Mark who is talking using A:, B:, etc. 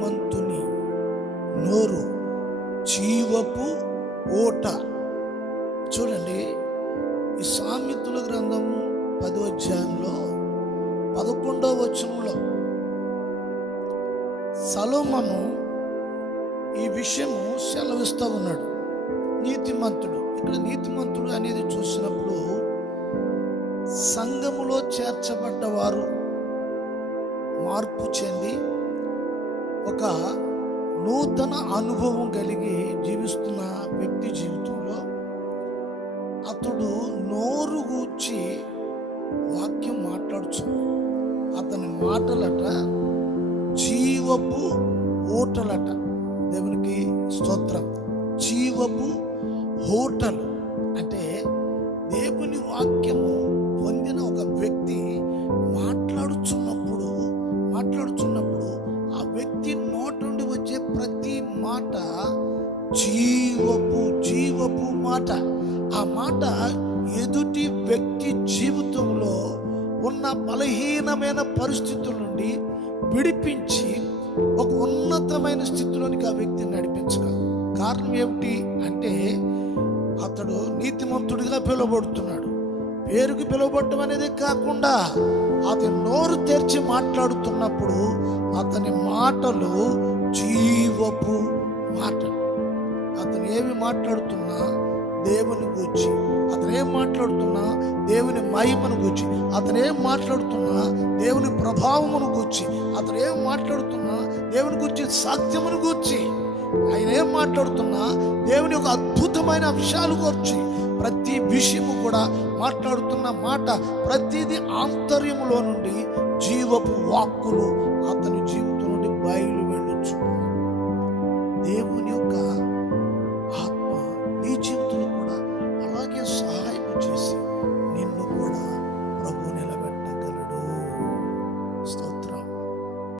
A: ధనవంతుని నోరు జీవపు ఓట చూడండి ఈ సామెతల గ్రంథము పదో అధ్యాయంలో పదకొండవ వచనంలో సలోమను ఈ విషయము సెలవిస్తూ ఉన్నాడు. నీతిమంతుడు ఇక్కడ నీతిమంతుడు అనేది చూసినప్పుడు సంఘములో చేర్చబడ్డవారు మార్పు చెంది ఒక నూతన అనుభవం కలిగి జీవిస్తున్న వ్యక్తి జీవితంలో అతడు నోరు గూర్చి వాక్యం మాట్లాడుచు. అతని మాటలట జీవపు ఓటలట దేవునికి స్తోత్రం. జీవపు హోటల్ అంటే దేవుని వాక్యము పొందిన ఒక వ్యక్తి మాట్లాడుచున్నప్పుడు మాట్లాడుచున్నప్పుడు జీవపు జీవపు మాట. ఆ మాట ఎదుటి వ్యక్తి జీవితంలో ఉన్న బలహీనమైన పరిస్థితుల నుండి విడిపించి ఒక ఉన్నతమైన స్థితిలోనికి ఆ వ్యక్తిని నడిపించగలదు కారణం ఏమిటి అంటే అతడు నీతిమంతుడిగా పిలువబడుతున్నాడు. పేరుకి పిలువబడటం అనేది కాకుండా అతని నోరు తెరిచి మాట్లాడుతున్నప్పుడు అతని మాటలు జీవపు మాట్లాడుతున్నా దేవుని గూర్చి అతను ఏం మాట్లాడుతున్నా దేవుని మహిమను గూర్చి అతను ఏం మాట్లాడుతున్నా దేవుని ప్రభావమును గూర్చి అతను ఏం మాట్లాడుతున్నా దేవుని గూర్చి సాక్ష్యమును గూర్చి ఆయన ఏం మాట్లాడుతున్నా దేవుని యొక్క అద్భుతమైన అంశాలు గూర్చి ప్రతి విషయము కూడా మాట్లాడుతున్న మాట ప్రతిది ఆంతర్యములో నుండి జీవపు వాక్కులు అతని జీవితం నుండి బయలు వెళ్ళొచ్చు దేవుని యొక్క